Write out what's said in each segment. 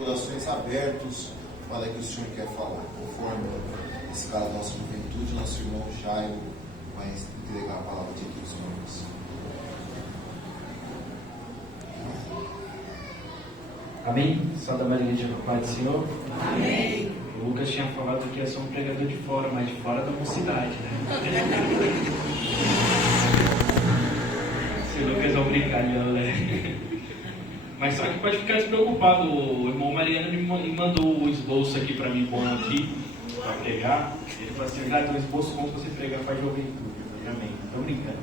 corações abertos para que o Senhor quer falar. Conforme a escala da nossa juventude, nosso irmão Jairo vai entregar a palavra de Deus para nós. Amém? Santa Maria de Paz do Senhor. Amém. O Lucas tinha falado que ia ser um pregador de fora, mas de fora da mocidade, né? Se o Lucas é um brincalhão, né? Mas só que pode ficar despreocupado. O irmão Mariano me mandou o esboço aqui para mim, bom aqui, para pregar. Ele falou assim: tem um esboço bom para você pregar para a juventude. Amém. Estou brincando.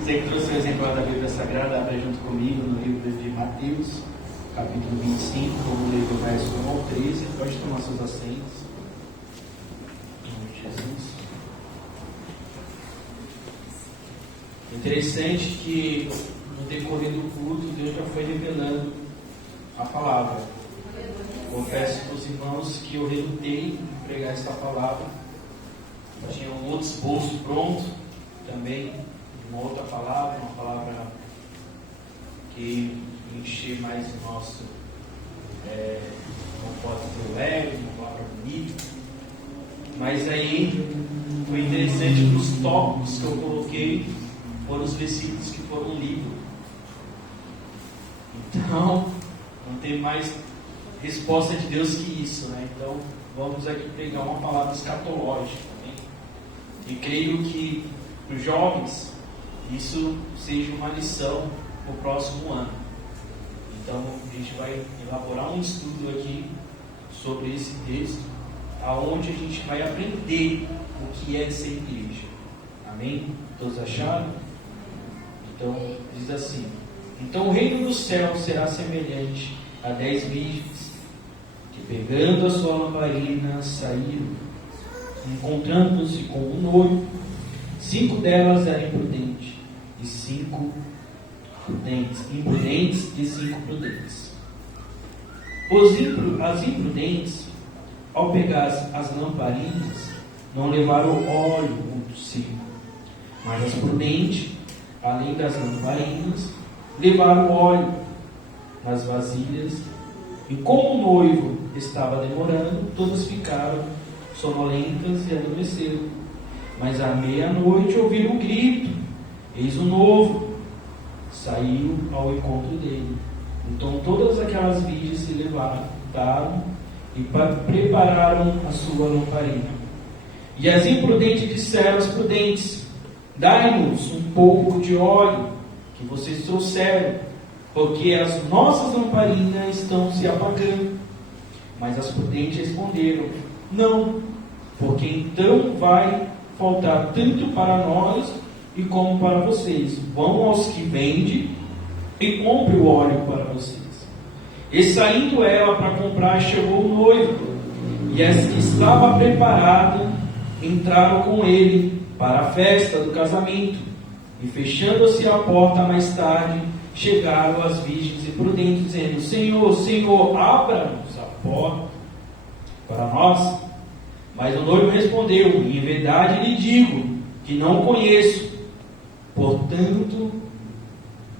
Você que trouxe o exemplar da Bíblia Sagrada, abra junto comigo no livro de Mateus, capítulo 25, vamos ler do verso 1 ao 13. Pode tomar seus assentos. Em nome de Jesus. Interessante que no decorrer do culto, Deus já foi revelando a palavra. Confesso para os irmãos que eu relutei em pregar esta palavra. Eu tinha um outro esboço pronto também, uma outra palavra, uma palavra que encher mais o nosso não pode ter leve, uma palavra bonita. Mas aí foi interessante que os tópicos que eu coloquei foram os versículos que foram lidos. Então, não tem mais resposta de Deus que isso, né? Então, vamos aqui pegar uma palavra escatológica, né? E creio que para os jovens isso seja uma lição para o próximo ano. Então, a gente vai elaborar um estudo aqui sobre esse texto, aonde a gente vai aprender o que é ser igreja. Amém? Todos acharam? Então, diz assim: então o reino do céu será semelhante a 10 virgens, que pegando a sua lamparina saíram, encontrando-se com um noivo. 5 delas eram imprudentes e 5 prudentes. As imprudentes, ao pegar as lamparinas, não levaram óleo consigo, mas as prudentes, além das lamparinas, levaram óleo nas vasilhas, e como o noivo estava demorando, todas ficaram sonolentas e adormeceram. Mas à meia-noite ouviram um grito: eis o noivo, saiu ao encontro dele. Então todas aquelas virgens se levantaram e prepararam a sua lamparina. E as imprudentes disseram às prudentes: dai-nos um pouco de óleo que vocês trouxeram, porque as nossas lamparinas estão se apagando. Mas as prudentes responderam: não, porque então vai faltar tanto para nós e como para vocês. Vão aos que vendem e compre o óleo para vocês. E saindo ela para comprar, chegou o noivo, e as que estava preparada entraram com ele para a festa do casamento. E fechando-se a porta mais tarde, chegaram as virgens e prudentes, dizendo: Senhor, Senhor, abra-nos a porta para nós. Mas o noivo respondeu: em verdade lhe digo que não conheço. Portanto,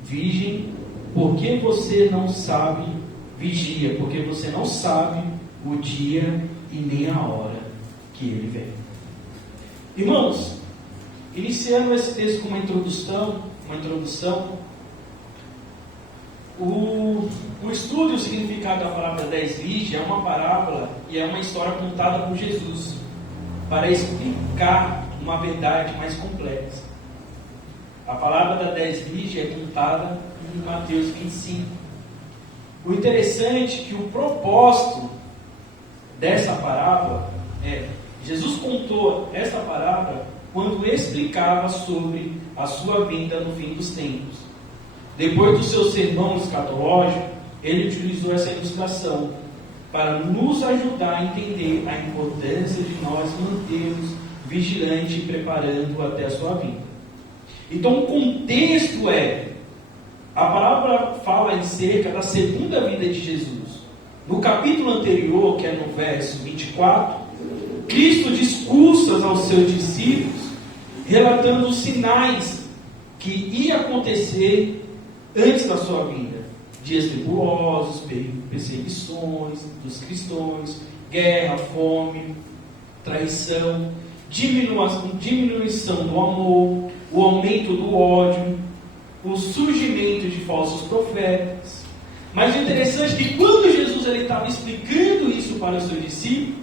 virgem, porque você não sabe, vigia, porque você não sabe o dia e nem a hora que ele vem. Irmãos, iniciando esse texto com uma introdução, o estudo e o significado da palavra 10 virgens é uma parábola e é uma história contada por Jesus para explicar uma verdade mais complexa. A palavra da 10 virgens é contada em Mateus 25. O interessante é que o propósito dessa parábola Jesus contou essa parábola quando explicava sobre a sua vinda no fim dos tempos. Depois do seu sermão escatológico, ele utilizou essa ilustração para nos ajudar a entender a importância de nós mantermos vigilante e preparando até a sua vinda. Então o contexto a palavra fala acerca da segunda vinda de Jesus. No capítulo anterior, que é no verso 24, Cristo discursa aos seus discípulos, relatando os sinais que ia acontecer antes da sua vinda. dias nebulosos, perseguições dos cristãos, guerra, fome, traição, diminuição do amor, o aumento do ódio, o surgimento de falsos profetas. Mas o interessante é que quando Jesus estava explicando isso para os seus discípulos,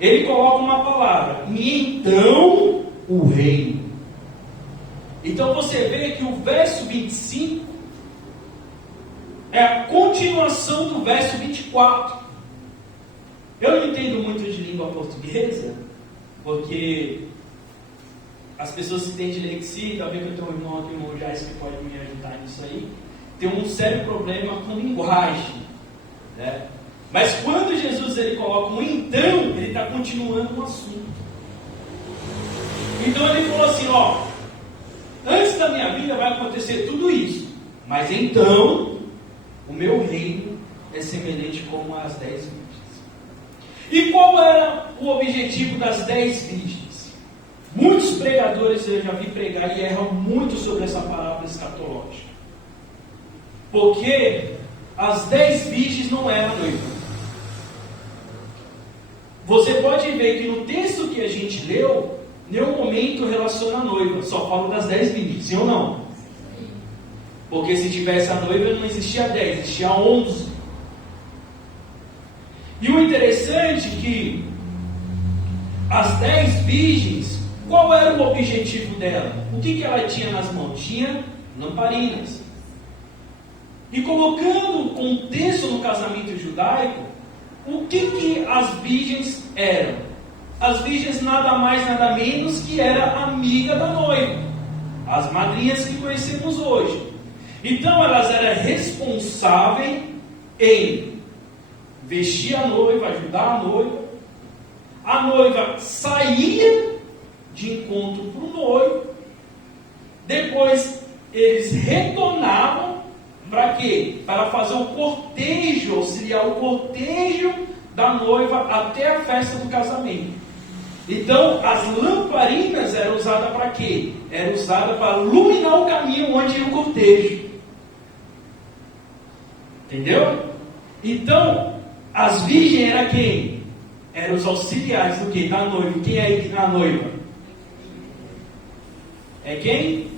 ele coloca uma palavra: e então o reino. Então você vê que o verso 25 é a continuação do verso 24. Eu não entendo muito de língua portuguesa, porque as pessoas se têm dislexia, talvez eu tenho um irmão aqui, o irmão Jais, que pode me ajudar nisso aí, tem um sério problema com linguagem, né? Mas quando Jesus ele coloca um então, ele está continuando o assunto. Então ele falou assim, antes da minha vida vai acontecer tudo isso, mas então o meu reino é semelhante como as 10 virgens. E qual era o objetivo das 10 virgens? Muitos pregadores eu já vi pregar e erram muito sobre essa palavra escatológica. Porque as 10 virgens não eram noivas. Você pode ver que no texto que a gente leu, nenhum momento relaciona a noiva, só fala das 10 virgens, sim ou não? Porque se tivesse a noiva não existia 10, existia 11. E o interessante é que as 10 virgens, qual era o objetivo dela? O que ela tinha nas mãos? Tinha lamparinas. E colocando o contexto no casamento judaico, o que as virgens eram? As virgens nada mais, nada menos que era amiga da noiva. As madrinhas que conhecemos hoje. Então elas eram responsáveis em vestir a noiva, ajudar a noiva. A noiva saía de encontro para o noivo. Depois eles retornavam. Para quê? Para fazer o cortejo, auxiliar o cortejo da noiva até a festa do casamento. Então, as lamparinas eram usadas para quê? Eram usadas para iluminar o caminho onde ia o cortejo. Entendeu? Então, as virgens eram quem? Eram os auxiliares do quê? Da noiva. Quem é aí na noiva? É quem?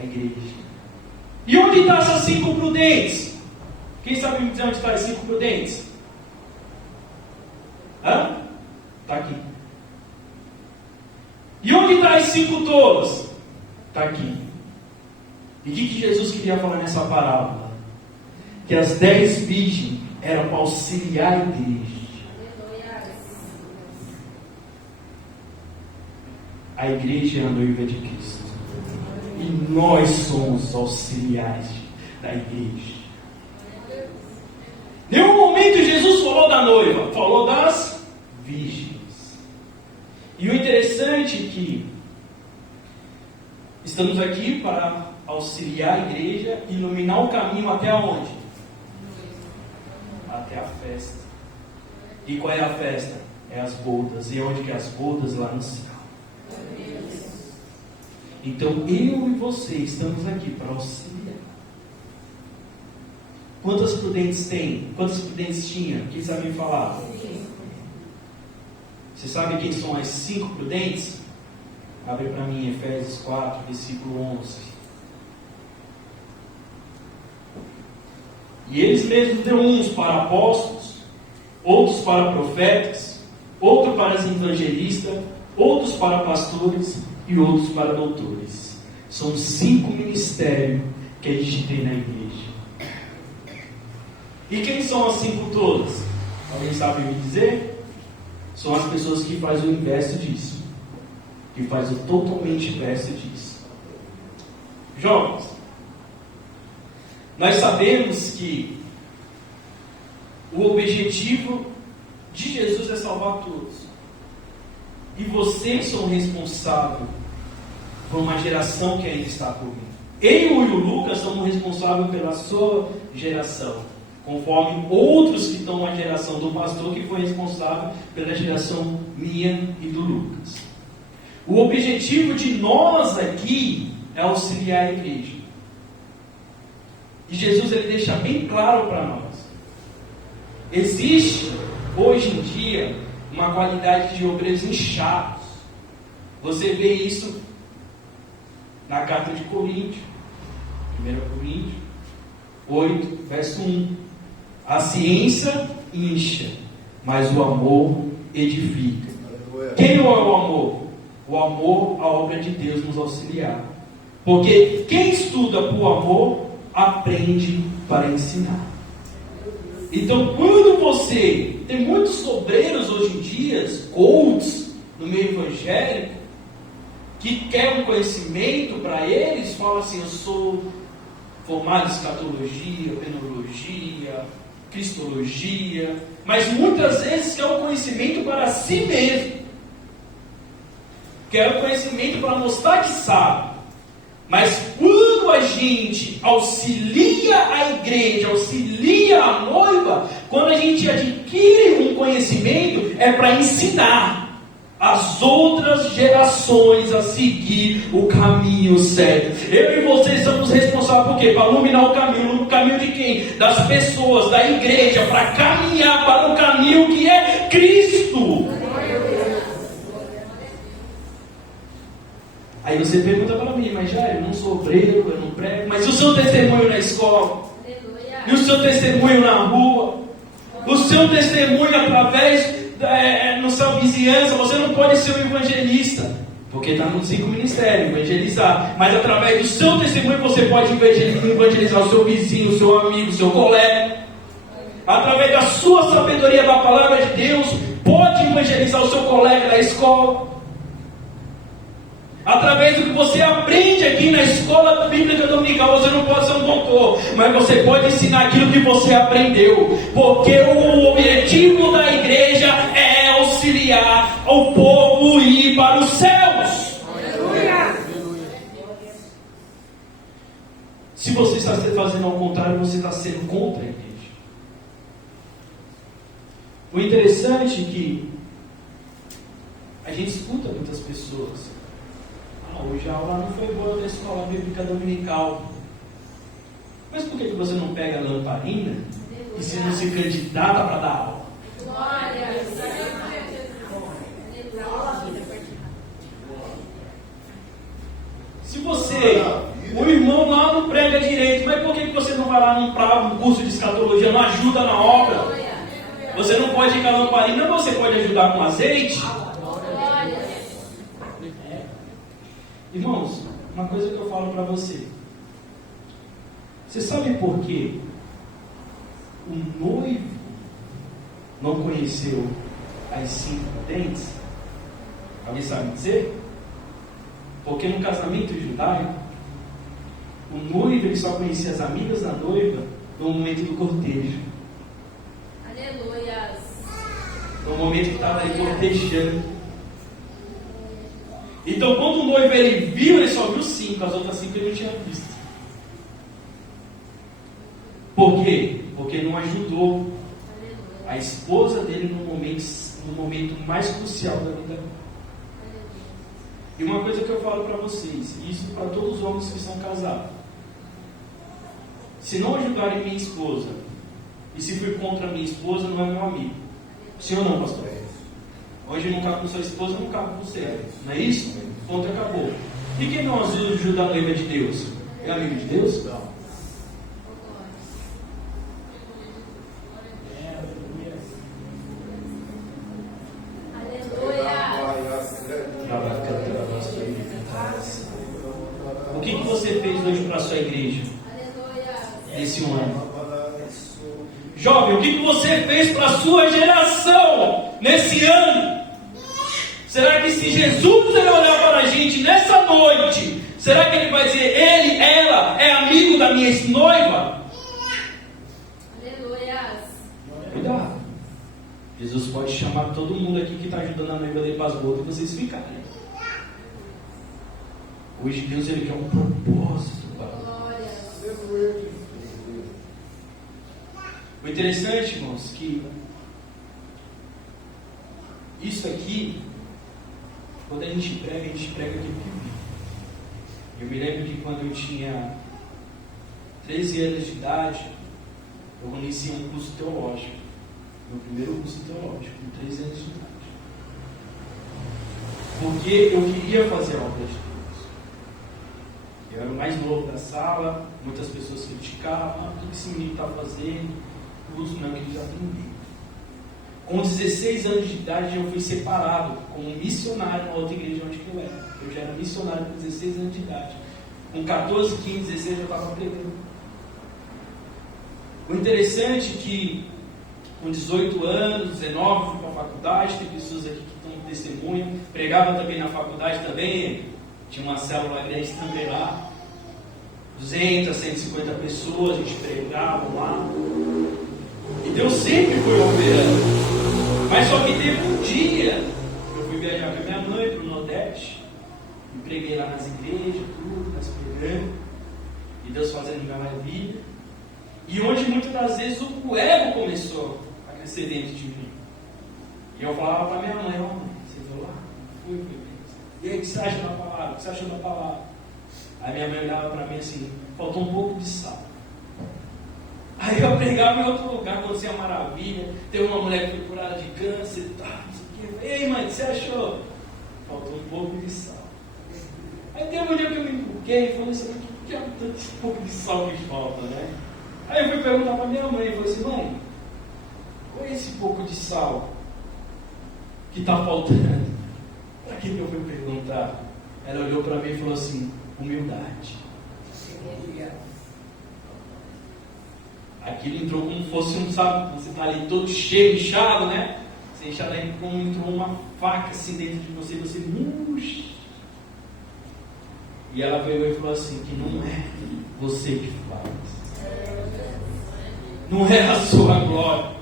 A igreja. E onde estão essas 5 prudentes? Quem sabe me dizer onde estão as 5 prudentes? Está aqui. E onde estão as 5 tolos? Está aqui. E o que Jesus queria falar nessa parábola? Que as 10 virgens eram para auxiliar a igreja. A igreja é a noiva de Cristo. E nós somos auxiliares da igreja. Em nenhum momento Jesus falou da noiva, falou das virgens. E o interessante é que estamos aqui para auxiliar a igreja, iluminar o caminho até onde? Até a festa. E qual é a festa? É as bodas. E onde que é as bodas? Lá no céu. Então eu e você estamos aqui para auxiliar. Quantas prudentes tem? Quantas prudentes tinha? Quem sabe me falar? Você sabe quem são as 5 prudentes? Abre para mim Efésios 4, versículo 11. E eles mesmos deu uns para apóstolos, outros para profetas, outros para evangelistas, outros para pastores e outros para doutores. São 5 ministérios que a gente tem na igreja. E quem são as 5 todas? Alguém sabe me dizer? São as pessoas que fazem o inverso disso. Que fazem o totalmente inverso disso. Jovens, nós sabemos que o objetivo de Jesus é salvar todos. E vocês são responsáveis por uma geração que ainda está por vir. Eu e o Lucas somos responsáveis pela sua geração, conforme outros que estão na geração do pastor, que foi responsável pela geração minha e do Lucas. O objetivo de nós aqui é auxiliar a igreja. E Jesus ele deixa bem claro para nós. Existe, hoje em dia, uma qualidade de obreiros inchados. Você vê isso na carta de Coríntios, 1 Coríntios 8, verso 1. A ciência incha, mas o amor edifica. Quem é o amor? O amor, a obra de Deus nos auxiliar. Porque quem estuda por amor, aprende para ensinar. Então, quando você... Tem muitos obreiros hoje em dia, coaches, no meio evangélico, que quer um conhecimento para eles, falam assim, eu sou formado em escatologia, penologia, cristologia, mas muitas vezes quer um conhecimento para si mesmo. Quer um conhecimento para mostrar que sabe. Mas quando a gente auxilia a igreja, auxilia a noiva, quando a gente adquire um conhecimento, é para ensinar as outras gerações a seguir o caminho certo. Eu e vocês somos responsáveis por quê? Para iluminar o caminho de quem? Das pessoas, da igreja, para caminhar para o caminho que é Cristo. Aí você pergunta para mim, mas já eu não sou obreiro, eu não prego, mas o seu testemunho na escola, e o seu testemunho na rua, o seu testemunho através na sua vizinhança, você não pode ser um evangelista, porque está nos 5 ministérios, evangelizar, mas através do seu testemunho você pode evangelizar o seu vizinho, o seu amigo, o seu colega, através da sua sabedoria da palavra de Deus, pode evangelizar o seu colega da escola. Através do que você aprende aqui na escola bíblica dominical, você não pode ser um doutor, mas você pode ensinar aquilo que você aprendeu, porque o objetivo da igreja é auxiliar o povo ir para os céus. Aleluia. Se você está fazendo ao contrário, você está sendo contra a igreja. O interessante é que a gente escuta muitas pessoas: hoje a aula não foi boa da escola bíblica dominical. Mas por que você não pega a lamparina e se não se candidata para dar aula? Se você, o irmão lá não prega direito, mas por que você não vai lá num curso de escatologia, não ajuda na obra? Você não pode ir com a lamparina, você pode ajudar com azeite? Irmãos, uma coisa que eu falo para você. Você sabe por que o noivo não conheceu as 5 dentes? Alguém sabe dizer? Porque no casamento judaico, o noivo ele só conhecia as amigas da noiva no momento do cortejo. Aleluia. No momento que estava ali cortejando. Então, quando o noivo ele viu, ele só viu 5, as outras 5 ele não tinha visto. Por quê? Porque não ajudou a esposa dele no momento mais crucial da vida dele. E uma coisa que eu falo para vocês, e isso para todos os homens que são casados: se não ajudarem minha esposa, e se for contra minha esposa, não é meu amigo. Sim ou não, pastor? Hoje não cabe com sua esposa, não cabe com você. Não é isso? Ponto, acabou. E quem não ajuda a noiva de Deus? É amigo de Deus? Não. O que você fez hoje para a sua igreja? Nesse ano? Jovem, o que você fez para a sua geração nesse ano? Será que se Jesus ele olhar para a gente nessa noite, será que ele vai dizer, ela é amigo da minha noiva? Aleluia. Cuidado. Jesus pode chamar todo mundo aqui que está ajudando a noiva dele para as bodas e vocês ficarem. Hoje Deus ele quer um propósito para nós. O interessante, irmãos, que isso aqui, quando a gente prega aquilo que vive. Eu me lembro de quando eu tinha 13 anos de idade, eu iniciei um curso teológico. Meu primeiro curso teológico, com 13 anos de idade. Porque eu queria fazer a obra de Deus. Eu era o mais novo da sala, muitas pessoas criticavam, o que esse menino está fazendo? O curso não, que ele já tem um livro. Com 16 anos de idade, eu fui separado como missionário na outra igreja onde eu era. Eu já era missionário com 16 anos de idade. Com 14, 15, 16 eu já estava pregando. O interessante é que com 18 anos, 19, fui para a faculdade. Tem pessoas aqui que estão testemunham. Pregava também na faculdade também. Tinha uma célula grande também lá. 200, 150 pessoas, a gente pregava lá. E Deus sempre foi operando. Mas só que teve um dia, eu fui viajar com a minha mãe para o Nordeste, me preguei lá nas igrejas, tudo, nas pregando, e Deus fazendo maravilha. E onde muitas das vezes o ego começou a crescer dentro de mim. E eu falava para minha mãe, ó, mãe, você viu lá? Fui. E aí, o que você acha da palavra? O que você achou da palavra? Aí minha mãe olhava para mim assim, faltou um pouco de sal. Aí eu pregava em outro lugar, acontecia uma maravilha. Teve uma mulher que foi curada de câncer e tal, não sei o quê. Ei, mãe, o que você achou? Faltou um pouco de sal. Aí teve um dia que eu me empuquei e falei assim, por que é tanto esse pouco de sal que falta, né? Aí eu fui perguntar para minha mãe, e falei assim, mãe, qual é esse pouco de sal que está faltando? Para que eu fui perguntar? Ela olhou para mim e falou assim, humildade. Aquilo entrou como fosse um, sabe, você está ali todo cheio, inchado, né? Você inchado aí como entrou uma faca assim dentro de você, você murcha. E ela veio e falou assim, que não é você que faz. Não é a sua glória.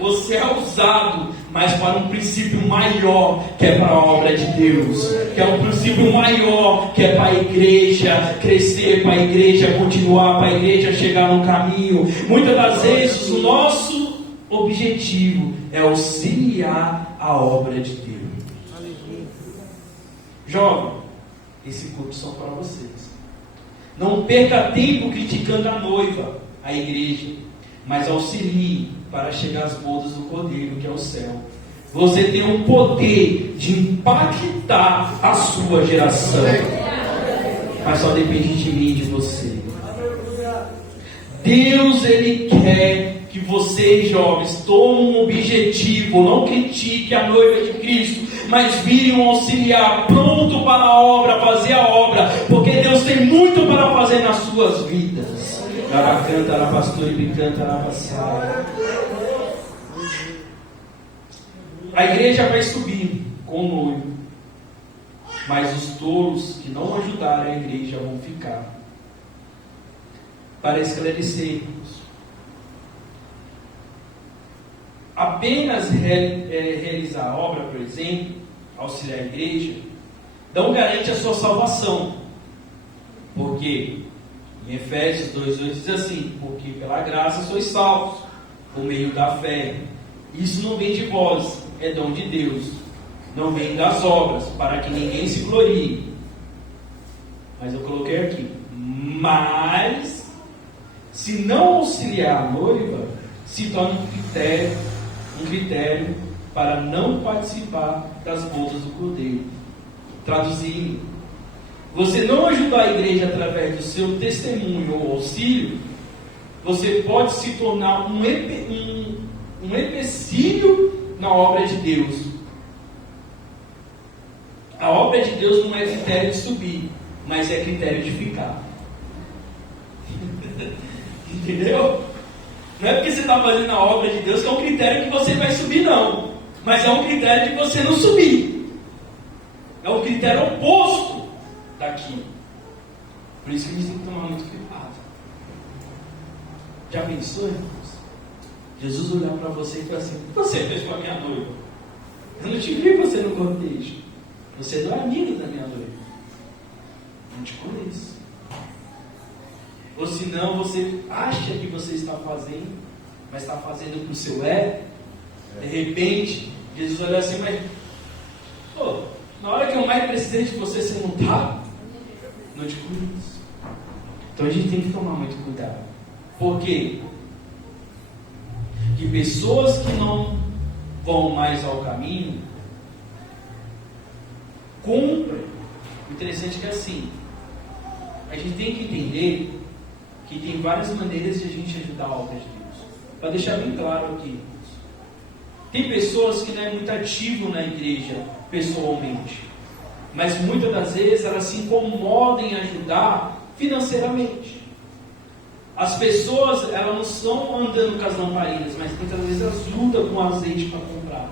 Você é usado, mas para um princípio maior, que é para a obra de Deus, que é um princípio maior, que é para a igreja crescer, para a igreja continuar, para a igreja chegar no caminho. Muitas das vezes o nosso objetivo é auxiliar a obra de Deus. Jovem, esse culto são para vocês. Não perca tempo criticando a noiva, a igreja, mas auxilie para chegar às bodas do Cordeiro, que é o céu. Você tem o poder de impactar a sua geração, mas só depende de mim e de você. Deus, Ele quer que vocês, jovens, tomem um objetivo. Não critique a noiva de Cristo, mas virem um auxiliar pronto para a obra, fazer a obra, porque Deus tem muito para fazer nas suas vidas. Canta na pastora e canta na passada. A igreja vai subir com o noivo, mas os touros que não ajudarem a igreja vão ficar. Para esclarecer, apenas realizar a obra, por exemplo, auxiliar a igreja, não garante a sua salvação. Porque em Efésios 2:8 diz assim, porque pela graça sois salvos, por meio da fé. Isso não vem de vós, é dom de Deus, não vem das obras, para que ninguém se glorie. Mas eu coloquei aqui, mas se não auxiliar a noiva, se torna um critério para não participar das bodas do Cordeiro. Traduzindo, você não ajudar a igreja através do seu testemunho ou auxílio, você pode se tornar um empecilho na obra de Deus. A obra de Deus não é critério de subir, mas é critério de ficar. Entendeu? Não é porque você está fazendo a obra de Deus que é um critério que você vai subir, não. Mas é um critério de você não subir. É o critério oposto daquilo. Por isso que eles têm que tomar muito cuidado. Já pensou, irmãos? Jesus olhar para você e falar assim, o que você fez com a minha noiva? Eu não te vi você no cortejo. Você não é amigo da minha noiva. Não te conheço. Ou senão você acha que você está fazendo, mas está fazendo para o seu ego. De repente, Jesus olha assim, mas na hora que eu mais precisei de você não está? Não te conheço. Então a gente tem que tomar muito cuidado. Por quê? Que pessoas que não vão mais ao caminho cumprem. O interessante é que assim, a gente tem que entender que tem várias maneiras de a gente ajudar a obra de Deus. Para deixar bem claro aqui, tem pessoas que não é muito ativo na igreja pessoalmente, mas muitas das vezes elas se incomodam em ajudar financeiramente. As pessoas, elas não estão andando com as lamparinas, mas muitas vezes elas lutam com azeite para comprar.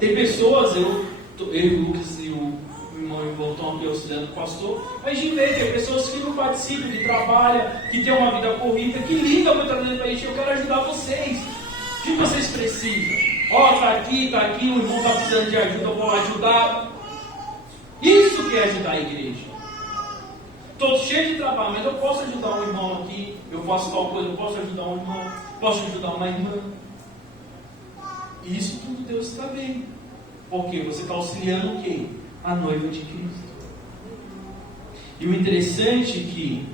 Tem pessoas, eu e o Lucas e o irmão estão aqui auxiliando o pastor, a gente vê, tem pessoas que não participam, que trabalham, que têm uma vida corrida, que ligam muitas vezes para a gente: eu quero ajudar vocês, o que vocês precisam? Ó, tá aqui, o irmão está precisando de ajuda, eu vou ajudar. Isso que é ajudar a igreja. Estou cheio de trabalho, mas eu posso ajudar um irmão aqui, eu faço tal coisa, eu posso ajudar um irmão, posso ajudar uma irmã. E isso tudo Deus está vendo. Porque você está auxiliando o quê? A noiva de Cristo. E o interessante é que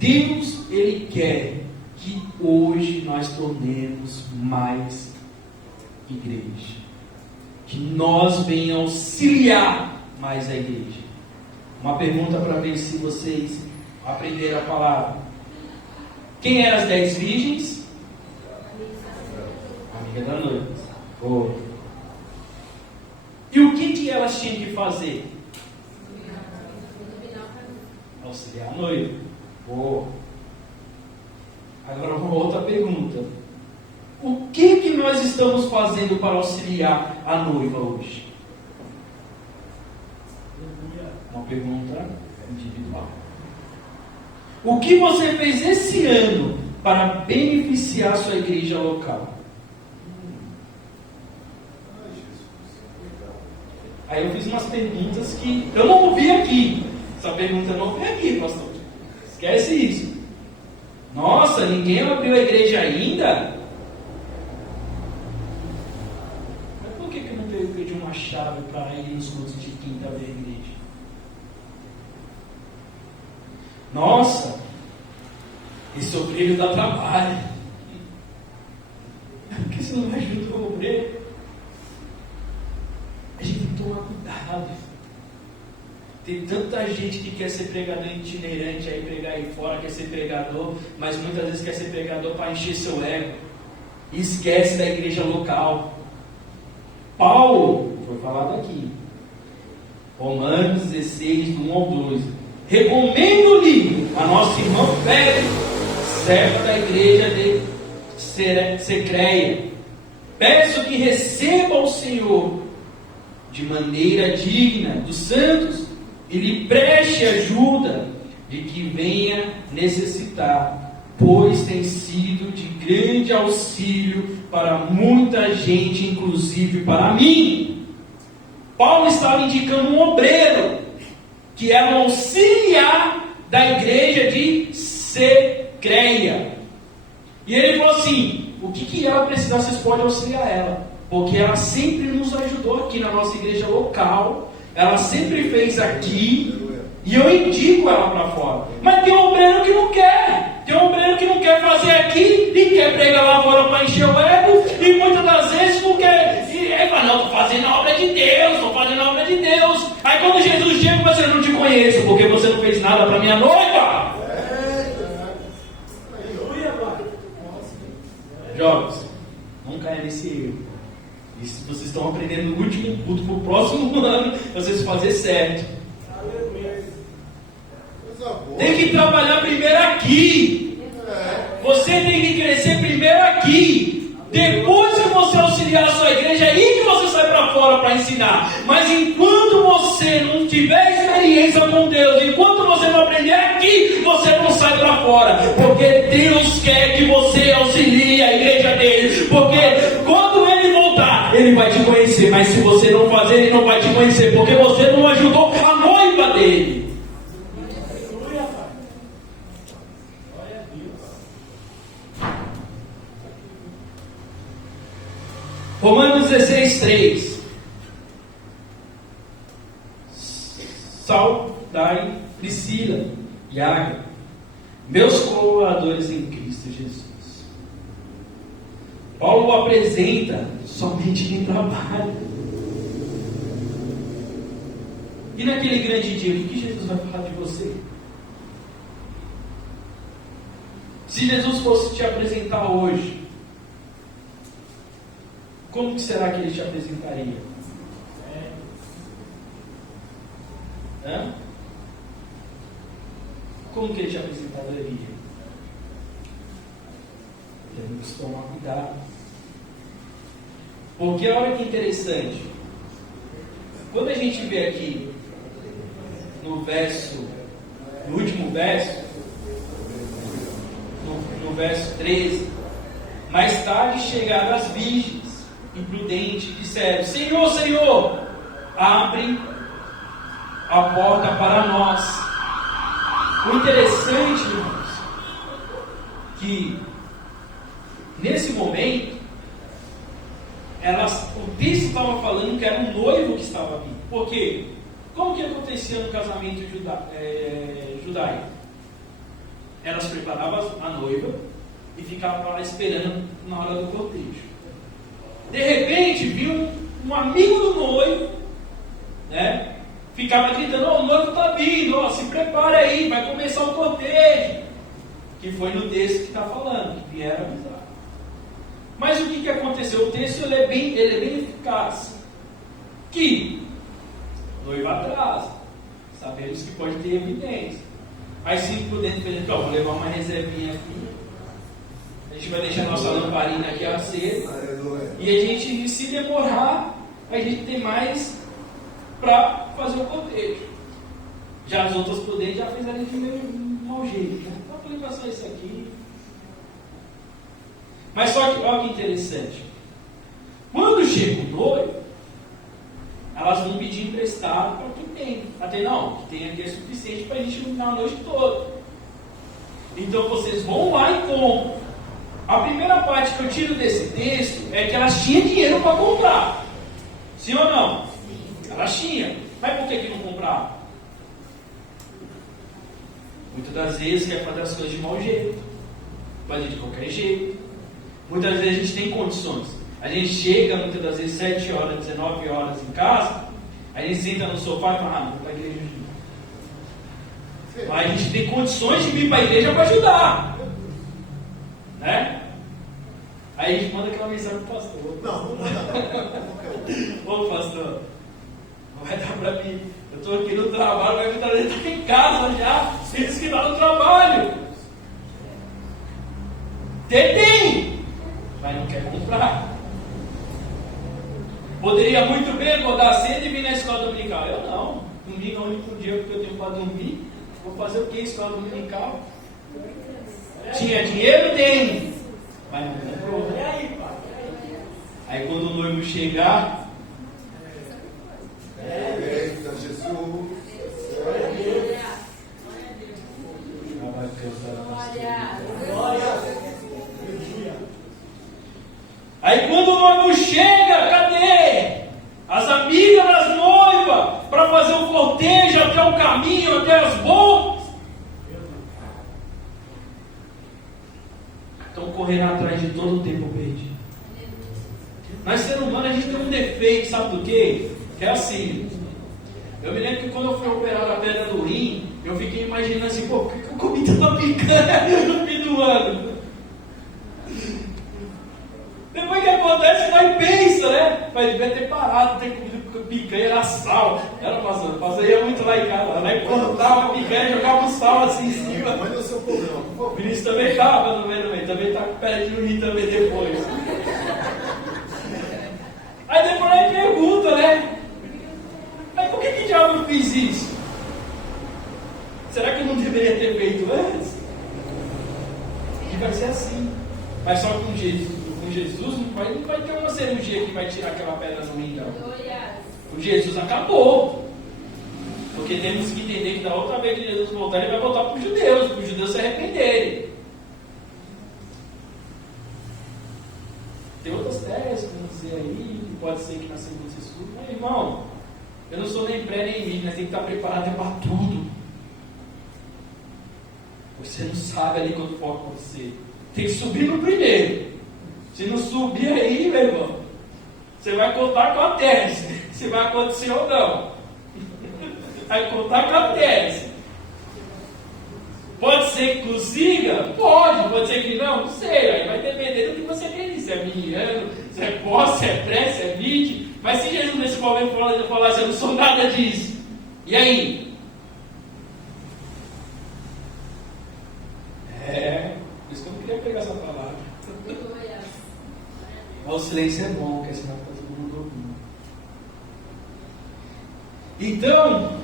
Deus, Ele quer que hoje nós tornemos mais igreja. Que nós venhamos auxiliar mais a igreja. Uma pergunta para ver se vocês aprenderam a palavra. Quem eram as 10 virgens? Amiga da noiva. Oh. E o que elas tinham que fazer? Auxiliar a noiva. Oh. Agora uma outra pergunta. O que nós estamos fazendo para auxiliar a noiva hoje? Uma pergunta individual. O que você fez esse ano para beneficiar a sua igreja local? Aí eu fiz umas perguntas que eu não ouvi aqui. Essa pergunta eu não ouvi aqui, pastor. Esquece isso. Nossa, ninguém abriu a igreja ainda? Mas por que eu não pedi uma chave para ir nos cultos de quinta ver a igreja? Nossa, esse obreiro dá trabalho. Por que você não ajuda o obreiro? A gente tem que tomar cuidado. Tem tanta gente que quer ser pregador itinerante, aí pregar aí fora, quer ser pregador, mas muitas vezes quer ser pregador para encher seu ego. E esquece da igreja local. Paulo, foi falado aqui, Romanos 16, do 1 ao 12. Recomendo-lhe a nossa irmã Febe, serva da igreja de Secreia. Peço que receba o Senhor de maneira digna dos santos e lhe preste ajuda de que venha necessitar, pois tem sido de grande auxílio para muita gente, inclusive para mim. Paulo estava indicando um obreiro que era um auxiliar da igreja de Secreia. E ele falou assim: o que ela precisar, vocês podem auxiliar ela, porque ela sempre nos ajudou aqui na nossa igreja local, ela sempre fez aqui, e eu indico ela para fora. Mas tem um obreiro que não quer, tem um obreiro que não quer fazer aqui, e quer pregar lá fora para encher o ego, e muitas das vezes não quer, e aí fala: não, estou fazendo a obra de Deus, estou fazendo a obra de Deus. Aí quando Jesus chega, você: não te conheço, porque você não fez nada para minha noiva. Jovens, não caia nesse erro. E se vocês estão aprendendo no último culto para o próximo ano, vocês fazer certo. Tem que trabalhar primeiro aqui. Você tem que crescer primeiro aqui. Depois que você auxiliar a sua igreja, aí que você sai para fora para ensinar. Mas enquanto você não tiver experiência com Deus, enquanto você não aprender aqui, você não sai para fora. Porque Deus quer que você auxilie a igreja dele. Porque quando ele voltar, ele vai te conhecer. Mas se você não fazer, ele não vai te conhecer. Porque você não ajudou a noiva dele. Romanos 16, 3. Saudai Priscila e Ágata, meus colaboradores em Cristo Jesus. Paulo o apresenta somente quem trabalha. E naquele grande dia, o que Jesus vai falar de você? Se Jesus fosse te apresentar hoje, como que será que ele te apresentaria? Como que ele te apresentaria? Temos que tomar cuidado. Porque olha que interessante. Quando a gente vê aqui no último verso, no verso 13, mais tarde chegaram as virgens imprudentes, disseram: Senhor, Senhor, abre a porta para nós. O interessante, irmãos, que nesse momento o texto estava falando que era um noivo que estava vindo. Por quê? Como que acontecia no casamento judaico? Elas preparavam a noiva e ficavam lá esperando na hora do cortejo. De repente, viu um amigo do noivo, né? Ficava gritando: o noivo está vindo, se prepara aí, vai começar o cortejo. Que foi no texto que está falando, que vieram avisar. Mas o que aconteceu? O texto ele é bem eficaz. Que noivo atrasa, sabemos que pode ter evidência. Mas se prudente, vou levar uma reservinha aqui. A gente vai deixar nossa lamparina aqui acesa. E a gente, se demorar, a gente tem mais para fazer o cortejo. Já as outras prudentes já fizeram de mau jeito. Então, vou levar só isso aqui. Mas só que, olha que interessante. Quando chega o noivo, elas vão pedir emprestado para quem tem. Até não, que tem aqui é suficiente para a gente iluminar a noite toda. Então vocês vão lá e compram. A primeira parte que eu tiro desse texto é que elas tinham dinheiro para comprar. Sim ou não? Sim. Elas tinham. Mas por que não compraram? Muitas das vezes quer fazer as coisas de mau jeito, fazer de qualquer jeito. Muitas vezes a gente tem condições. A gente chega muitas das vezes 7 horas, 19 horas em casa, a gente senta no sofá e fala: não vou para a igreja hoje. Mas a gente tem condições de vir para a igreja para ajudar. Né? Aí a gente manda aquela mensagem pro pastor. Não manda. Ô pastor, não vai dar para mim. Eu estou aqui no trabalho, vai me dar dentro em casa já. Filhos que estão no trabalho. Tem, mas não quer comprar. Poderia muito bem acordar cedo e vir na escola dominical. Eu não. Domingo é o único dia que eu tenho para dormir. Vou fazer o que? Escola dominical. Tinha dinheiro? Tem. Mas não comprou. Aí quando o noivo chegar. Eita, Jesus. Aí quando o noivo chega, cadê? As amigas das noivas para fazer o cortejo até o caminho, até as bodas. Estão correndo atrás de todo o tempo perdido. Mas ser humano a gente tem um defeito, sabe do quê? Que é assim. Eu me lembro que quando eu fui operar a pedra do rim, eu fiquei imaginando assim: por que eu comi tanta picanha no fim do ano? Depois que acontece, vai e pensa, né? Mas devia ter parado, ter comido picanha, era sal. Era pastor ia muito lá em casa. Lá e cortava a picanha e jogava o sal assim em cima. Mas não é o seu problema. O Vinícius também estava no meio, também está com pele de rim também depois. Aí depois ele pergunta, né? Mas por que diabo eu fiz isso? Será que eu não deveria ter feito antes? E vai ser assim. Mas só com Jesus não vai ter uma cirurgia que vai tirar aquela pedra no rim, não. O Jesus acabou. Porque temos que entender que da outra vez que Jesus voltar, ele vai voltar para os judeus se arrependerem. Tem outras teses, como dizer aí, pode ser que na segunda se estude. Mas, irmão, eu não sou nem pré nem mim, mas tem que estar preparado para tudo. Você não sabe ali quando for acontecer. Tem que subir no primeiro. Se não subir aí, meu irmão, você vai contar com a tese. Se vai acontecer ou não. Vai contar com a tese. Pode ser que consiga? Pode ser que não sei. Aí vai depender do que você quer. Se é miniano, se é pós, se é pré, se é mid. Mas se Jesus nesse momento falasse, eu não sou nada disso. E aí? Por isso que eu não queria pegar essa palavra. Mas o silêncio é bom, porque senão fica todo mundo dormindo. Então,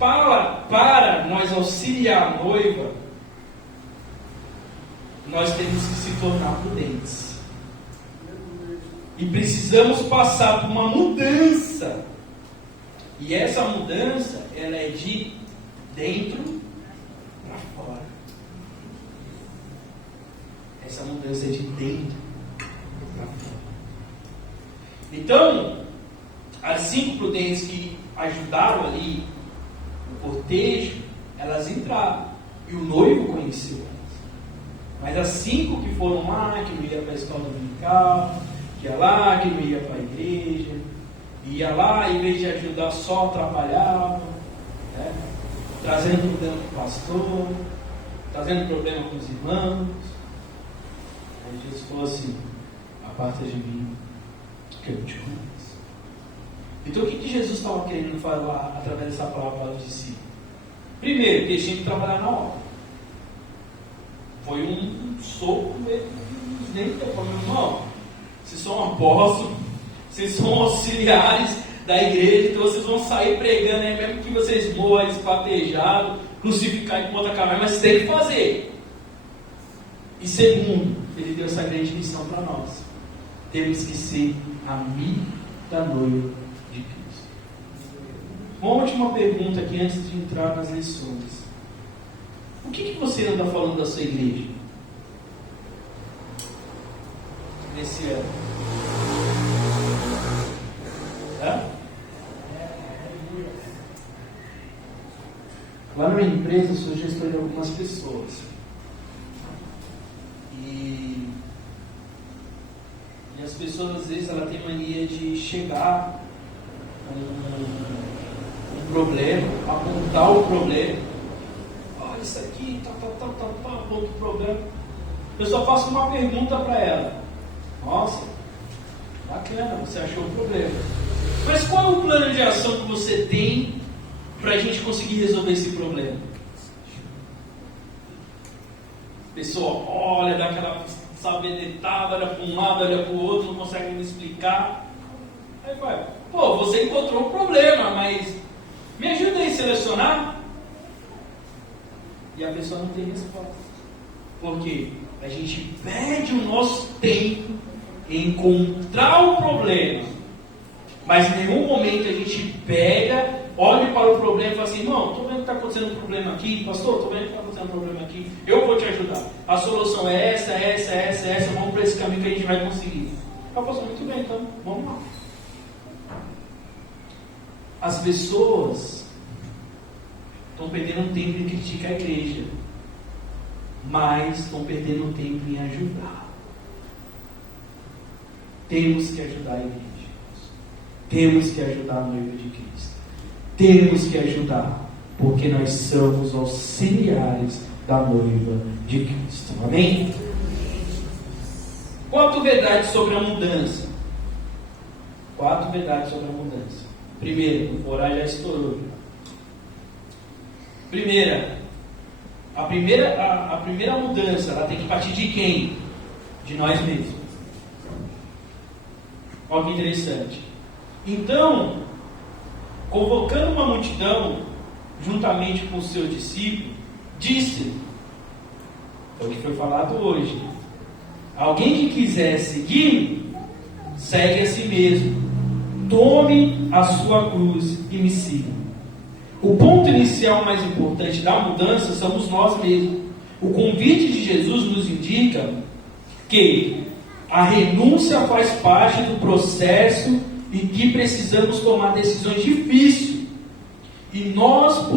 para nós auxiliar a noiva, nós temos que se tornar prudentes. E precisamos passar por uma mudança. E essa mudança, ela é de dentro para fora. Essa mudança é de dentro para fora. Então, as 5 prudentes que ajudaram ali o cortejo, elas entraram. E o noivo conheceu elas. Mas as 5 que foram lá, que não ia para a escola dominical, que ia lá, que não ia para a igreja, ia lá, em vez de ajudar, só atrapalhava, né? Trazendo problema com o pastor, trazendo problema com os irmãos. Aí Jesus falou assim: aparta de mim, que eu não te conheço. Então o que Jesus estava querendo falar através dessa palavra para os discípulos? Primeiro, que eles tinham que trabalhar na obra. Foi um soco mesmo nos dentes. Eu falei: irmão, vocês são apóstolos, vocês são auxiliares da igreja, então vocês vão sair pregando aí, mesmo que vocês morram esquartejados, crucificados em ponta cabeça, mas vocês têm que fazer. E segundo, ele deu essa grande missão para nós. Temos que ser amigos da noiva de Cristo. Uma última pergunta aqui antes de entrar nas lições. O que você anda falando da sua igreja nesse ano? Lá na minha empresa eu sou gestor de algumas pessoas. E as pessoas às vezes ela tem mania de chegar com um problema, apontar o problema. Olha isso aqui, aponta o problema. Eu só faço uma pergunta para ela. Nossa, bacana, você achou o problema. Mas qual é o plano de ação que você tem para a gente conseguir resolver esse problema? A pessoa olha, dá aquela sabenetada, olha para um lado, olha para o outro, não consegue me explicar. Aí vai, você encontrou o problema, mas me ajuda aí a selecionar. E a pessoa não tem resposta. Porque a gente perde o nosso tempo em encontrar o problema, mas em nenhum momento a gente pega, olha para o problema e fala assim: irmão, estou vendo que está acontecendo um problema aqui, pastor, estou vendo que está acontecendo um problema aqui, eu vou te ajudar. A solução é essa, vamos para esse caminho que a gente vai conseguir. Pastor, muito bem, então vamos lá. As pessoas estão perdendo tempo em criticar a igreja, mas estão perdendo tempo em ajudar. Temos que ajudar a igreja. Temos que ajudar a noiva de Cristo. Temos que ajudar, porque nós somos auxiliares da noiva de Cristo. Amém? 4 verdades sobre a mudança. 4 verdades sobre a mudança. Primeiro, o horário já estourou. A primeira mudança, ela tem que partir de quem? De nós mesmos. Olha que interessante. Então, convocando uma multidão, juntamente com o seu discípulo, disse, é o que foi falado hoje: alguém que quiser seguir, segue a si mesmo, tome a sua cruz e me siga. O ponto inicial mais importante da mudança somos nós mesmos. O convite de Jesus nos indica que a renúncia faz parte do processo e que precisamos tomar decisões difíceis e nós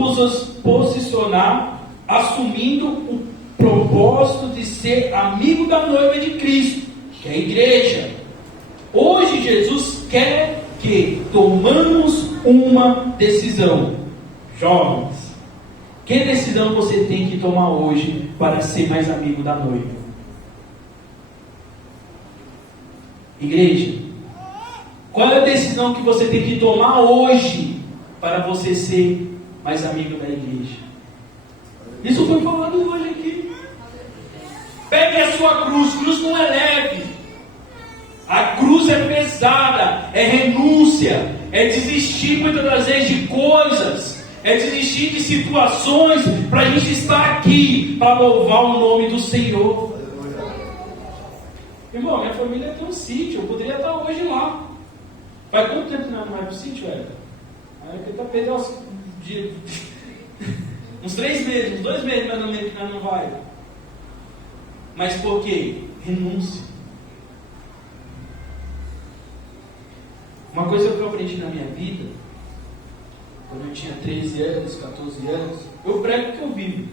posicionar assumindo o propósito de ser amigo da noiva de Cristo, que é a igreja. Hoje Jesus quer que tomamos uma decisão. Jovens, que decisão você tem que tomar hoje para ser mais amigo da noiva? Igreja, qual é a decisão que você tem que tomar hoje para você ser mais amigo da igreja? Isso foi falado hoje aqui. Pegue a sua cruz. Cruz não é leve. A cruz é pesada, é renúncia, é desistir muitas das vezes de coisas, é desistir de situações para a gente estar aqui, para louvar o nome do Senhor. Irmão, minha família tem um sítio, eu poderia estar hoje lá. Faz quanto tempo não vai para o sítio, velho? Aí que tá perdendo uns 3 meses, uns 2 meses mais ou menos que nós não vai. Mas por quê? Renúncia. Uma coisa que eu aprendi na minha vida, quando eu tinha 13 anos, 14 anos, eu prego o que eu vivo.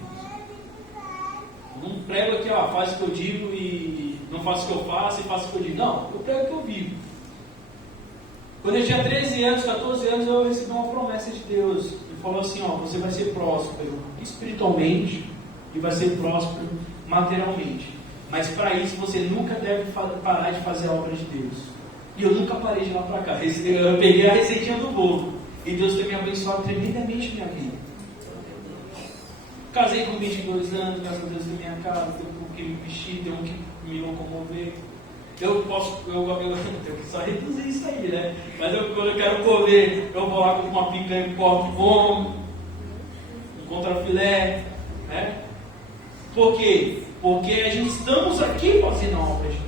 Eu não prego aqui, faz o que eu digo e não faço o que eu faço e faço o que eu digo. Não, eu prego o que eu vivo. Quando eu tinha 13 anos, 14 anos, eu recebi uma promessa de Deus. Ele falou assim, você vai ser próspero espiritualmente e vai ser próspero materialmente. Mas para isso você nunca deve parar de fazer a obra de Deus. E eu nunca parei de ir lá para cá. Eu peguei a receitinha do bolo. E Deus tem me abençoado tremendamente minha vida. Casei com 22 anos, graças a Deus, tenho minha casa, tenho com que me vestir, tenho que me locomover. Eu tenho que só reduzir isso aí, né? Mas quando eu quero comer, eu vou lá com uma picanha em corte bom, um contrafilé, né? Por quê? Porque a gente estamos aqui fazendo a obra de Deus.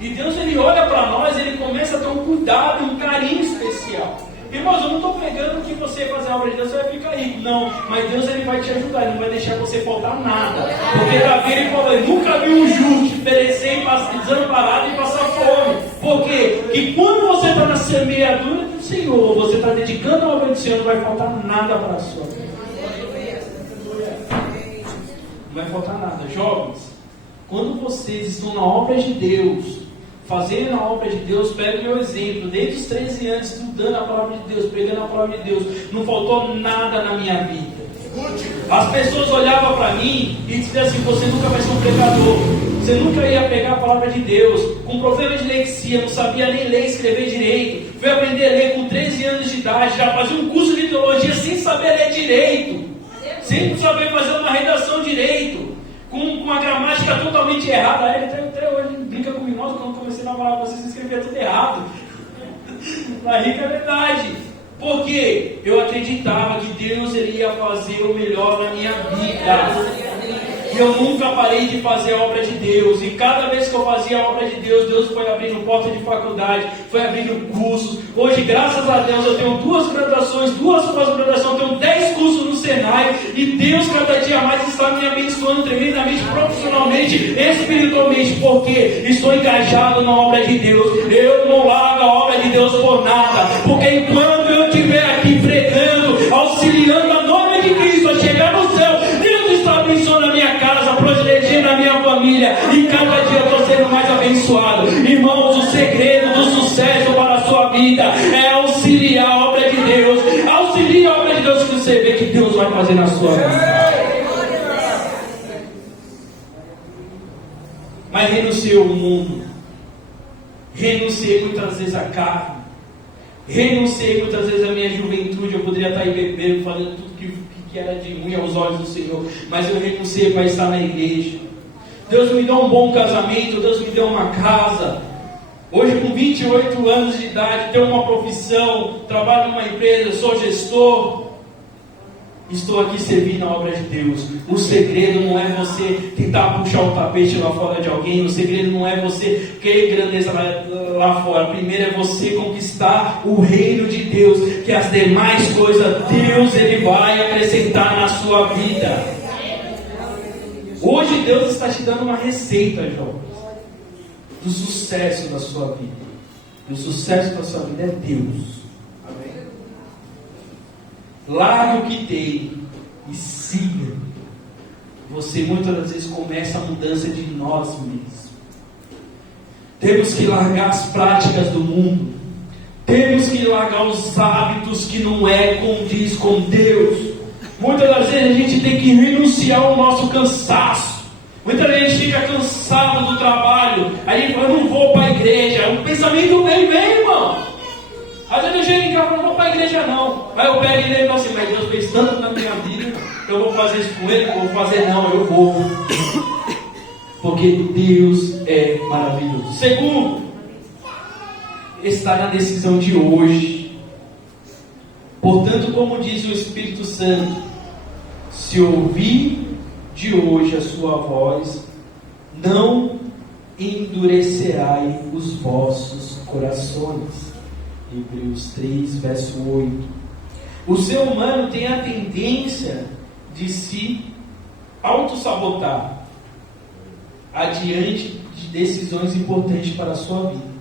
E Deus, Ele olha para nós, Ele começa a ter um cuidado, um carinho especial. Irmãos, eu não estou pregando que você fazer a obra de Deus, você vai ficar rico. Não, mas Deus, Ele vai te ajudar, Ele não vai deixar você faltar nada. Porque Davi, ele falou, ele nunca viu um justo perecer, desamparado e passar fome. Por quê? Porque quando você está na semeadura do Senhor, você está dedicando a obra do Senhor, não vai faltar nada para a sua vida. Não vai faltar nada. Jovens, quando vocês estão na obra de Deus, fazendo a obra de Deus, pega o meu exemplo, desde os 13 anos, estudando a palavra de Deus, pregando a palavra de Deus, não faltou nada na minha vida. As pessoas olhavam para mim e diziam assim, você nunca vai ser um pregador, você nunca ia pegar a palavra de Deus, com problema de lexia, não sabia nem ler e escrever direito, foi aprender a ler com 13 anos de idade, já fazia um curso de teologia sem saber ler direito, sem saber fazer uma redação direito, com uma gramática totalmente errada. Ele até hoje brinca comigo, nossa, quando comecei a falar com vocês, escrevia tudo errado. Mas rica é verdade. Porque eu acreditava que Deus, Ele ia fazer o melhor na minha vida. E eu nunca parei de fazer a obra de Deus. E cada vez que eu fazia a obra de Deus, Deus foi abrindo porta de faculdade, foi abrindo cursos. Hoje, graças a Deus, eu tenho 2 graduações, 2 pós-graduações, eu tenho 10 cursos no Senai. E Deus, cada dia mais, está me abençoando tremendamente, profissionalmente, espiritualmente. Porque estou engajado na obra de Deus. Eu não largo a obra de Deus por nada. Porque enquanto eu estiver aqui pregando, auxiliando a noiva de Cristo a chegar no céu, Deus está abençoando a minha casa, protegendo a minha família, e cada dia eu estou sendo mais abençoado. Irmãos, o segredo do sucesso para a sua vida é auxiliar a obra de Deus. Auxilie a obra de Deus que você vê que Deus vai fazer na sua vida. Mas renunciei ao mundo, renunciei muitas vezes à carne, renunciei muitas vezes à minha juventude. Eu poderia estar aí bebendo, fazendo tudo que era de ruim aos olhos do Senhor, mas eu renunciei para estar na igreja. Deus me deu um bom casamento, Deus me deu uma casa. Hoje, com 28 anos de idade, tenho uma profissão, trabalho numa empresa, sou gestor. Estou aqui servindo a obra de Deus. O segredo não é você tentar puxar o tapete lá fora de alguém. O segredo não é você querer grandeza lá fora. Primeiro é você conquistar o reino de Deus, que as demais coisas Deus, Ele vai acrescentar na sua vida. Hoje Deus está te dando uma receita, jovens, do sucesso da sua vida. E o sucesso da sua vida é Deus. Largue o que tem e siga você muitas das vezes começa a mudança de nós mesmos. Temos que largar as práticas do mundo. Temos que largar os hábitos que não condiz com Deus. Muitas das vezes a gente tem que renunciar ao nosso cansaço. Muitas vezes a gente fica cansado do trabalho. Aí a gente fala, eu não vou para a igreja. O pensamento vem, irmão. Às vezes eu chego em casa e falo, não vou para a igreja não. Aí eu pego ele e falo assim, mas Deus fez tanto na minha vida, eu vou fazer isso com ele? Eu vou fazer não, eu vou. Porque Deus é maravilhoso. Segundo, está na decisão de hoje. Portanto, como diz o Espírito Santo, se ouvir de hoje a sua voz, não endurecerá os vossos corações. Hebreus 3, verso 8. O ser humano tem a tendência de se autossabotar adiante de decisões importantes para a sua vida.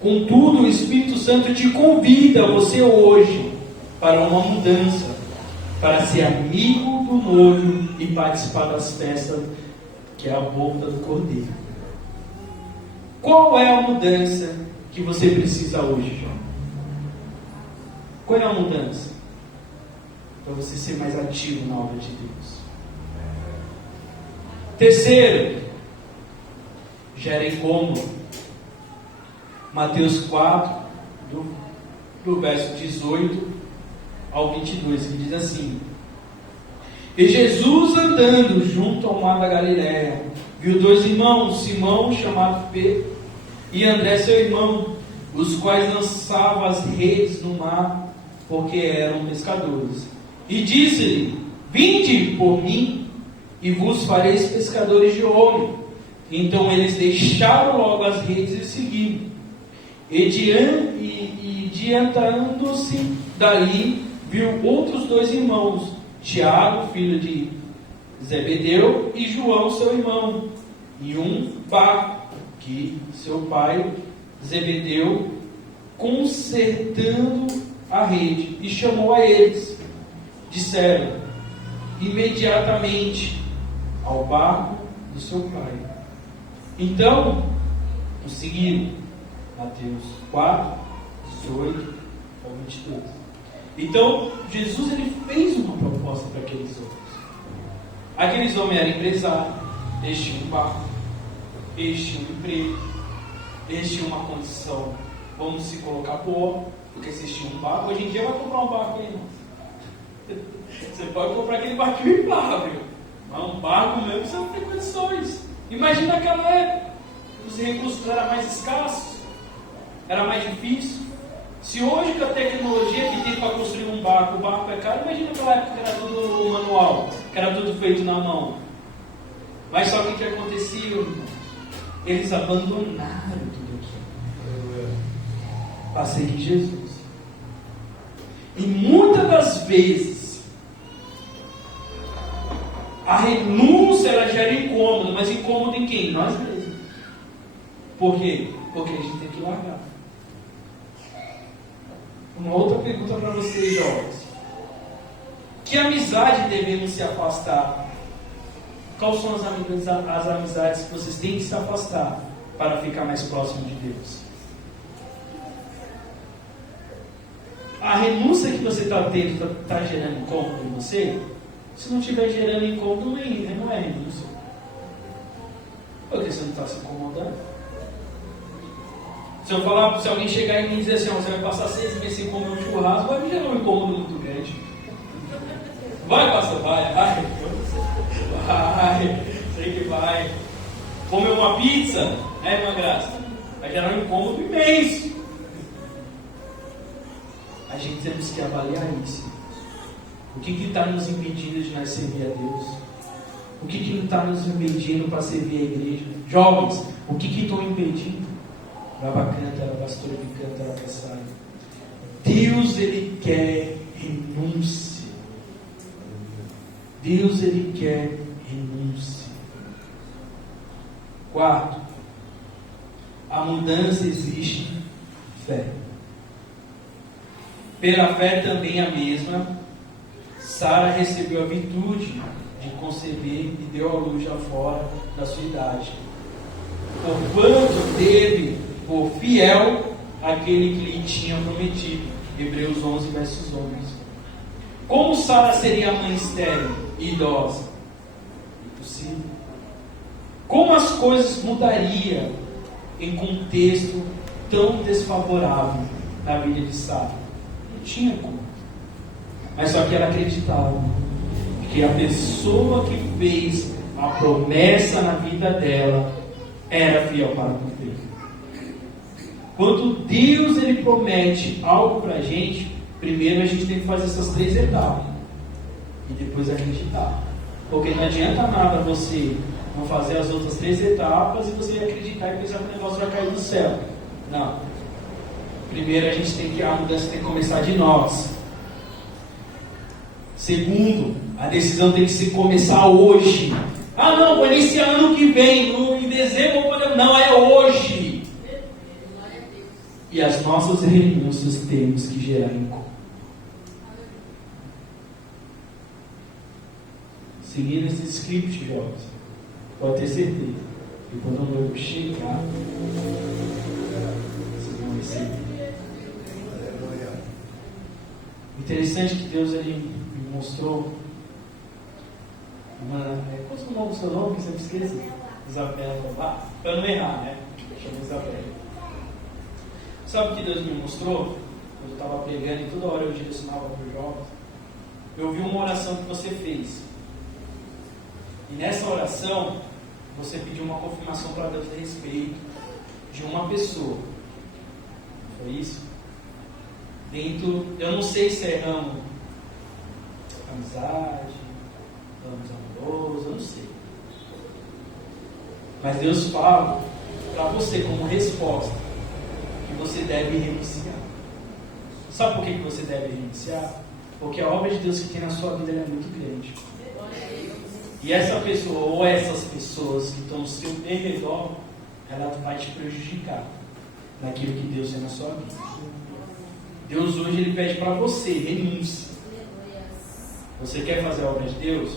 Contudo, o Espírito Santo te convida, você hoje, para uma mudança, para ser amigo do noivo e participar das festas, que é a boda do Cordeiro. Qual é a mudança que você precisa hoje, João? Qual é a mudança? Para você ser mais ativo na obra de Deus. Terceiro, gera incômodo. Mateus 4, do verso 18 ao 22, que diz assim: E Jesus, andando junto ao mar da Galiléia, viu dois irmãos, Simão, chamado Pedro, e André, seu irmão, os quais lançavam as redes no mar, porque eram pescadores. E disse-lhe: Vinde por mim, e vos fareis pescadores de homem. Então eles deixaram logo as redes e seguiram. E adiantando-se dali, viu outros dois irmãos, Tiago, filho de Zebedeu, e João, seu irmão, e um barco que seu pai Zebedeu consertando a rede, e chamou a eles. Disseram imediatamente ao barco do seu pai. Então o seguiram. Mateus 4, 18 ao 22. Então Jesus ele fez uma proposta para aqueles homens. Aqueles homens eram empresários, eles tinham um barco, eles tinham um emprego, eles tinham uma condição, vamos se colocar boa, porque se tinham um barco. Hoje em dia vai comprar um barco aí, não. Você pode comprar aquele barquinho inflável, mas um barco mesmo você não tem condições. Imagina aquela época, os recursos eram mais escassos, era mais difícil. Se hoje com a tecnologia que tem para construir um barco, o barco é caro, imagina aquela época que era tudo manual, que era tudo feito na mão. Mas só que o que acontecia, irmãos? Eles abandonaram tudo aquilo para seguir Jesus. E muitas das vezes a renúncia ela gera incômodo, mas incômodo em quem? Nós mesmos. Por quê? Porque a gente tem que largar. Uma outra pergunta para vocês, jovens: que amizade devemos se afastar? Quais são as amizades que vocês têm que se afastar para ficar mais próximo de Deus? A renúncia que você está tendo está gerando incômodo em você? Se não estiver gerando incômodo, não é renúncia. Porque você não está se incomodando. Se alguém chegar em mim e dizer assim, você vai passar 6 meses sem comer um churrasco, vai me gerar um incômodo muito grande. Vai, pastor, vai. Sei que vai. Comer uma pizza, irmã Graça? Vai gerar um incômodo imenso. A gente temos que avaliar isso. O que está nos impedindo de nós servir a Deus? O que não está nos impedindo para servir a igreja? Jovens, o que estão impedindo? Rabacanta, pastora que canta, Rabassai. Deus, Ele quer renúncia. Deus, Ele quer renúncia. Quarto, a mudança exige fé. Pela fé também a mesma, Sara recebeu a virtude de conceber e deu à luz já fora da sua idade. Porquanto teve por fiel aquele que lhe tinha prometido. Hebreus 11, versos 11. Como Sara seria mãe estéril e idosa? Impossível. Como as coisas mudariam em contexto tão desfavorável na vida de Sara? Não tinha como. Mas só que ela acreditava que a pessoa que fez a promessa na vida dela era fiel para cumprir. Quando Deus ele promete algo para a gente, primeiro a gente tem que fazer essas 3 etapas e depois acreditar. Porque não adianta nada você não fazer as outras 3 etapas e você acreditar e pensar que o negócio vai cair do céu. Não. Primeiro a mudança tem que começar de nós. Segundo, a decisão tem que começar hoje. Ah não, foi nesse ano que vem, em dezembro, não, é hoje. E as nossas renúncias temos que gerar encontro. Seguindo esse script, jovens, pode ter certeza que quando o noivo chegar, vocês vão receber. Interessante que Deus ele me mostrou qual é o nome do seu nome que você me esquece? Isabela, para não errar, né? Chama Isabela. Sabe o que Deus me mostrou? Quando eu estava pregando e toda hora eu direcionava para os jovens, eu vi uma oração que você fez. E nessa oração, você pediu uma confirmação para Deus a respeito de uma pessoa. Foi isso? Eu não sei se é ramo amizade, ramo amoroso, eu não sei. Mas Deus fala para você como resposta que você deve renunciar. Sabe por que você deve renunciar? Porque a obra de Deus que tem na sua vida é muito grande. E essa pessoa ou essas pessoas que estão no seu redor, ela vai te prejudicar naquilo que Deus tem na sua vida. Deus hoje ele pede para você, renúncia. Você quer fazer a obra de Deus?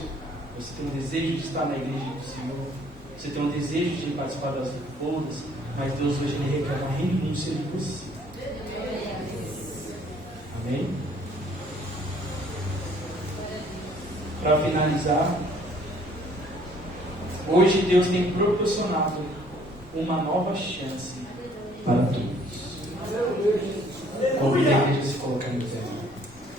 Você tem um desejo de estar na igreja do Senhor? Você tem um desejo de participar das bodas? Mas Deus hoje ele requer uma renúncia de você. Amém? Para finalizar, hoje Deus tem proporcionado uma nova chance para todos. Convido a igreja a se colocar em pé.